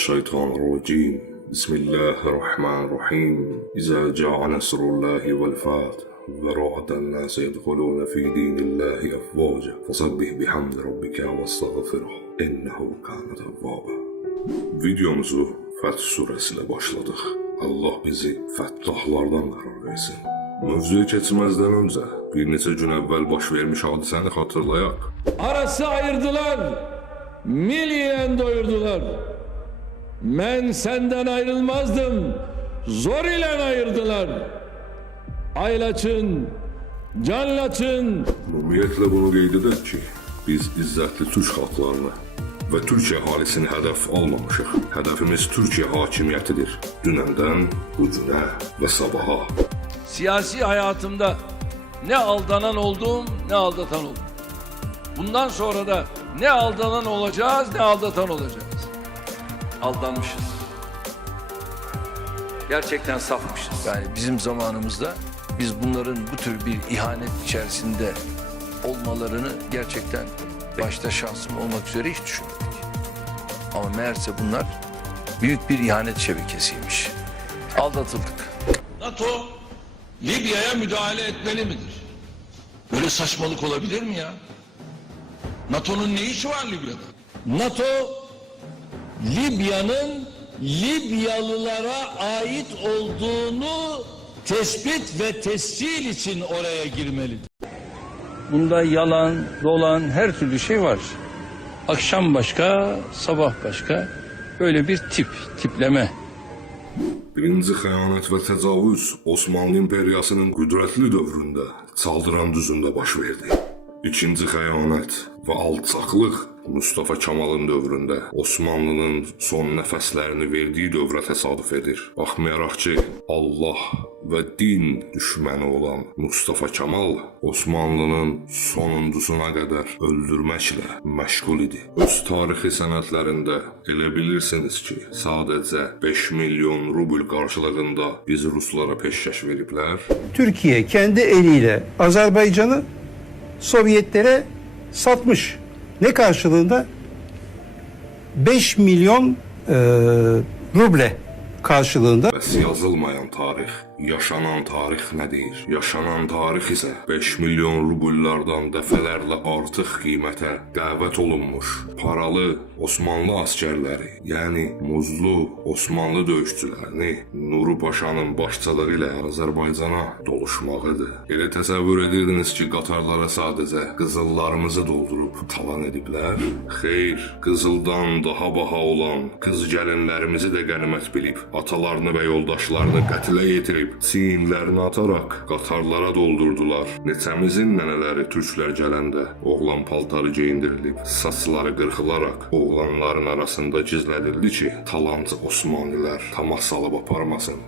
أعوذ بالله من الشيطان الرجيم بسم الله الرحمن الرحيم إذا جاء نصر الله والفتح ورعد الناس يدخلون في دين الله أفواجا فسبح بحمد ربك واستغفره إنه كان توابا Videomuzu Fəth surəsilə başladıq. Allah bizi fəttahlardan qərar versin. Mövzuya keçməzdən öncə bir neçə gün əvvəl baş vermiş hadisəni xatırlayaq. Arası ayırdılar. Milliyen doyurdular. Ben senden ayrılmazdım. Zor ile ayırdılar. Aylaçın, canlaçın, Ümumiyyətlə bunu qeyd edək ki, biz izzətli türk xalqlarını və Türkiyə əhalisini hədəf almamışıq. Hədəfimiz Türkiyə hakimiyyətidir. Dünəndən bu günə və sabaha. siyasi hayatımda ne aldanan oldum ne aldatan oldum. Bundan sonra da ne aldanan olacağız ne aldatan olacağız. Aldanmışız. Gerçekten safmışız. Yani bizim zamanımızda biz bunların bu tür bir ihanet içerisinde olmalarını gerçekten başta şahsım olmak üzere hiç düşünmedik. Ama meğerse bunlar büyük bir ihanet şebekesiymiş. Aldatıldık. NATO Libya'ya müdahale etmeli midir? Böyle saçmalık olabilir mi ya? NATO'nun ne işi var Libya'da? NATO Libya'nın Libyalılara ait olduğunu tespit ve tescil için oraya girmelidir. Bunda yalan, dolan her türlü şey var. Akşam başka, sabah başka. Böyle bir tip, tipleme. Birinci xəyanət və təcavüz Osmanlı imperiyasının qüdrətli dövründə Çaldıran düzündə baş verdi. İkinci xəyanət və alçaqlıq Mustafa Kemalın dövründə Osmanlının son nəfəslərini verdiyi dövrə təsadüf edir. Baxmayaraq ki, Allah və din düşməni olan Mustafa Kemal Osmanlının sonuncusuna qədər öldürməklə məşğul idi. Öz tarixi sənədlərində elə bilirsiniz ki, sadəcə 5 milyon rubl qarşılığında biz ruslara peşkəş veriblər. Türkiye kendi eliyle Azerbaycan'ı Sovyetlere satmış. Ne karşılığında? 5 milyon e, ruble karşılığında. Yazılmayan tarix, yaşanan tarix nə deyir? Yaşanan tarix isə 5 milyon rubullardan dəfələrlə artıq qiymətə dəvət olunmuş paralı Osmanlı askərləri, yəni muzlu Osmanlı döyüşçülərini Nuru Paşanın başçılığı ilə Azərbaycana doluşmağıdır. Elə təsəvvür edirdiniz ki, qatarlara sadəcə qızıllarımızı doldurub talan ediblər? Xeyr, qızıldan daha baha olan qız gəlinlərimizi də qənimət bilib, atalarını və yoldaşlarını qətlə yetirib, çiyinlərini ataraq qatarlara doldurdular. Neçəmizin nənələri türklər gələndə oğlan paltarı geyindirilib, saçları qırxılaraq oğlanların arasında gizlədildi ki, talancı Osmanlılar tamah salıb aparmasın.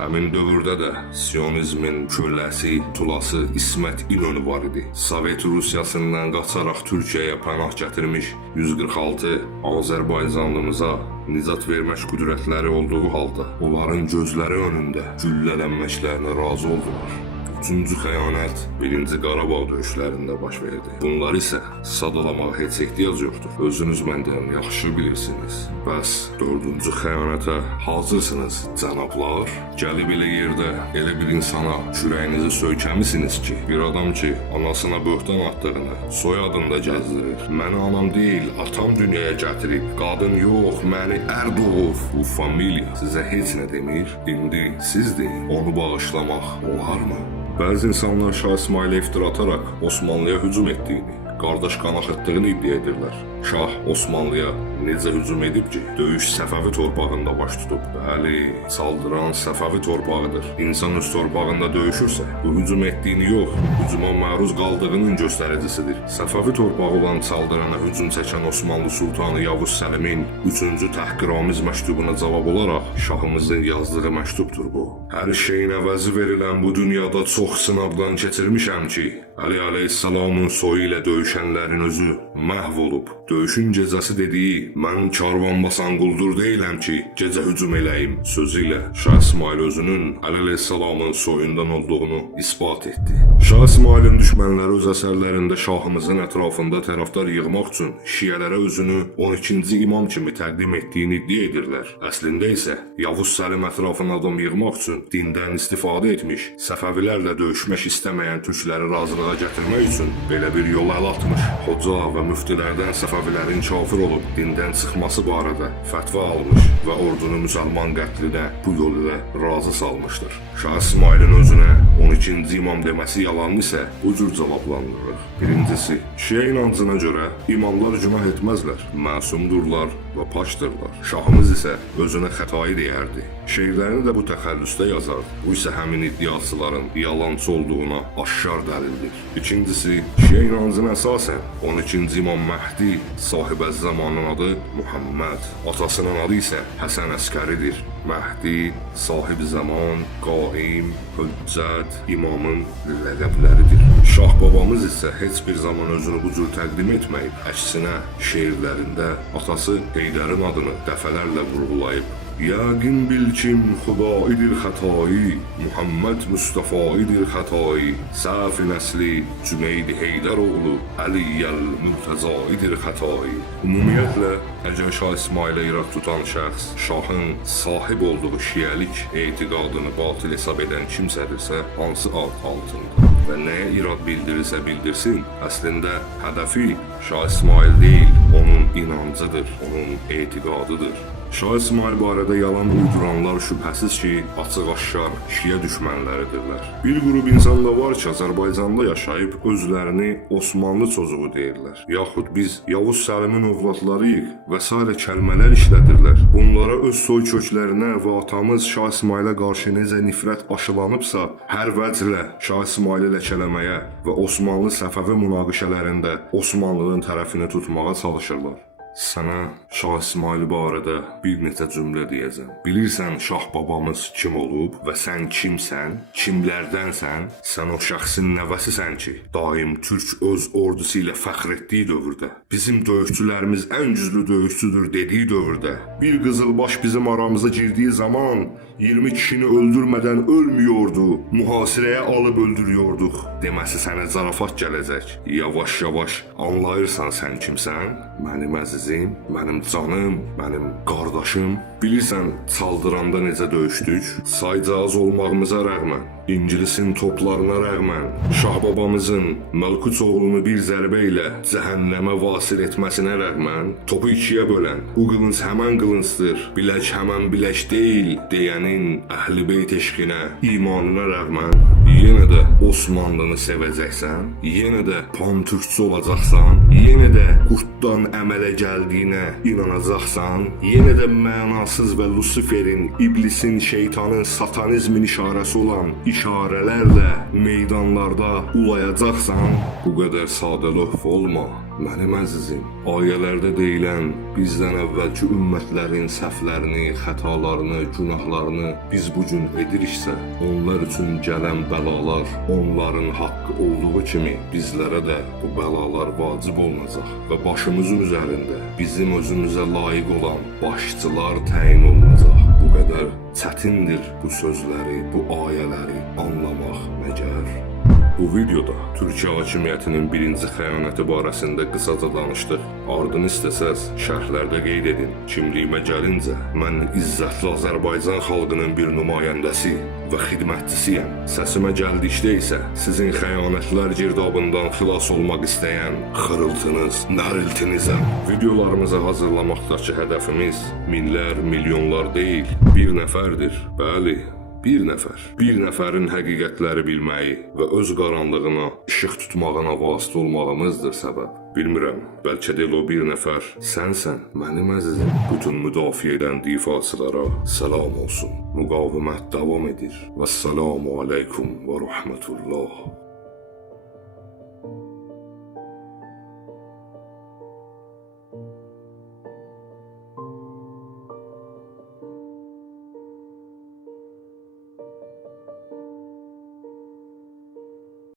Həmin dövrdə də Siyonizmin kölləsi, tulası İsmət İnönü var idi. Sovet Rusiyasından qaçaraq Türkiyəyə pənah gətirmiş 146 Azərbaycanlımıza nicat vermək qüdrətləri olduğu halda onların gözləri önündə güllələnməklərinə razı oldular. Üçüncü xəyanət birinci Qarabağ döyüşlərində baş verdi. Bunlar isə sadalamağa heç ehtiyac yoxdur. Özünüz məndən yaxşı bilirsiniz. Bəs dördüncü xəyanətə hazırsınız cənablar? Gəlib elə yerdə elə bir insana kürəyinizi söykəmisiniz ki, bir adam ki, anasına böhtan atdığını soyadında gəzdirir. Məni anam deyil, atam dünyaya gətirib. Qadın yox, məni ər doğub. Bu familiya sizə heç nə demir. İndi siz deyin, onu bağışlamaq olarmı? Bəzi insanlar Şah İsmailə iftira ataraq Osmanlıya hücum etdiyini, qardaş qan axıtdığını iddia edirlər. Şah Osmanlıya necə hücum edib ki, döyüş Səfəvi torpağında baş tutub. Bəli, saldıran Səfəvi torpağıdır. İnsan öz torpağında döyüşürsə, bu hücum etdiyini yox, hücuma məruz qaldığının göstəricisidir. Səfəvi torpağı olan Çaldırana hücum çəkən Osmanlı Sultanı Yavuz Səlimin 3-cü təhqiramiz məktubuna cavab olaraq şahımızın yazdığı məktubdur bu. Hər şeyin əvəzi verilən bu dünyada çox sınavdan keçirmişəm ki, Ali Aleyhisselamın soyu ilə döyüşənlərin özü məhv olub. Döyüşün gecəsi dediyi, mən karvan basan quldur deyiləm ki, gecə hücum eləyim sözü ilə Şah İsmail özünün Aleyhisselamın soyundan olduğunu isbat etdi. Şah İsmailin düşmənləri öz əsərlərində şahımızın ətrafında tərəfdar yığmaq üçün şiələrə özünü 12-ci imam kimi təqdim etdiyini iddia edirlər. Əslində isə Yavuz Səlim ətrafına adam yığmaq üçün dindən istifadə etmiş, Səfəvilərlə döyüşmək istəməyən türkləri razılığa gətirmək üçün belə bir yol əl atmış. Hoca və müftilərdən Səfəvilərin kafir olub dindən çıxması barədə fətva almış və ordunu müsəlman qətlinə bu yol razı salmışdır. Şah İsmailin özünə 12-ci imam deməsi yalanlı isə bu cür cavablandırılır. Birincisi, Şiə inancına görə imamlar günah etməzlər, məsumdurlar və paçdırlar. Şahımız isə özünə xətayı deyərdi. Şeirlərini də bu təxəllüsdə yazardı. Bu isə həmin iddiaçıların yalançı olduğuna aşkar dəlildir. İkincisi, Şiə inancına əsasən 12-ci imam Məhdi sahibə zamanın adı Muhammed, atasının adı isə Həsən Əskəridir. Məhdi, sahib zaman, qaim, hüccət, imamın ləqəbləridir. Şah babamız isə heç bir zaman özünü bu cür təqdim etməyib. Əksinə, şeirlərində atası Heydərin adını dəfələrlə vurğulayıb. Yəqin bil kim xudaidir xətayı, Muhammed Mustafaidir xətayı, Səfi nəsli Cüneyd Heydər oğlu Əliyyəl Mürtəzaidir xətayı. Ümumiyyətlə, əgər Şah İsmailə irad tutan şəxs şahın sahib olduğu şiəlik etiqadını batıl hesab edən kimsədirsə, hansı ad altında və nəyə irad bildirirsə bildirsin, əslində hədəfi Şah İsmail deyil, onun inancıdır, onun etiqadıdır. Şah İsmail barədə yalan uyduranlar şübhəsiz ki, açıq-aşkar şiə düşmənləridirlər. Bir qrup insan da var ki, Azərbaycanda yaşayıb özlərini Osmanlı çocuğu deyirlər. Yaxud biz Yavuz Səlimin övladlarıyıq və s. kəlmələr işlədirlər. Bunlara öz soy köklərinə və atamız Şah İsmailə qarşı necə nifrət aşılanıbsa, hər vəclə Şah İsmaili ləkələməyə və Osmanlı Səfəvi münaqişələrində Osmanlının tərəfini tutmağa çalışırlar. Sənə Şah İsmail barədə bir neçə cümlə deyəcəm. Bilirsən Şah babamız kim olub və sən kimsən, kimlərdənsən? Sən o şəxsin nəvəsisən ki, daim türk öz ordusu ilə fəxr etdiyi dövrdə, bizim döyüşçülərimiz ən güclü döyüşçüdür dediyi dövrdə, bir qızılbaş bizim aramıza girdiyi zaman 20 kişini öldürmədən ölmüyordu, mühasirəyə alıb öldürüyorduk. Deməsi sənə zarafat gələcək. Yavaş-yavaş anlayırsan sən kimsən? Mənim əzizim, mənim canım, mənim qardaşım. Bilirsən çaldıranda necə döyüşdük? Sayca az olmağımıza rəğmən, İngilisin toplarına rəğmən, Şah babamızın Məlkuç oğlunu bir zərbə ilə cəhənnəmə vasil etməsinə rəğmən, topu ikiyə bölən, bu qılınc həmən qılıncdır, bilək həmən bilək deyil deyənin əhl-i eşqinə, imanına rəğmən, yenə də Osmanlını sevəcəksən, yenə də pantürkçü olacaqsan, yenə də qurtdan əmələ gəldiyinə inanacaqsan, yenə də mənasız və Lusiferin, iblisin, şeytanın, satanizmin işarəsi olan işarələrlə meydanlarda ulayacaqsan, bu qədər sadəlöf olma. Mənim əzizim, ayələrdə deyilən bizdən əvvəlki ümmətlərin səhvlərini, xətalarını, günahlarını biz bu gün ediriksə, onlar üçün gələn bəlalar onların haqqı olduğu kimi bizlərə də bu bəlalar vacib olunacaq və başımızın üzərində bizim özümüzə layiq olan başçılar təyin olunacaq. Bu qədər çətindir bu sözləri, bu ayələri anlamaq məgər. Bu videoda Türkiyə hakimiyyətinin birinci xəyanəti barəsində qısaca danışdıq. Ardını istəsəz şərhlərdə qeyd edin. Kimliyimə gəlincə, mən izzətli Azərbaycan xalqının bir nümayəndəsi və xidmətçisiyəm. Səsimə gəldikdə isə sizin xəyanətlər girdabından xilas olmaq istəyən xırıltınız, nəriltinizəm. Videolarımızı hazırlamaqdakı hədəfimiz minlər, milyonlar deyil, bir nəfərdir. Bəli, Bir nəfər, bir nəfərin həqiqətləri bilməyi və öz qaranlığına işıq tutmağına vasitə olmağımızdır səbəb. Bilmirəm, bəlkə də o bir nəfər sənsən, mənim əzizim. Bütün müdafiə edən difaçılara salam olsun. Müqavimət davam edir. Vəssalamu aleykum və rahmetullah.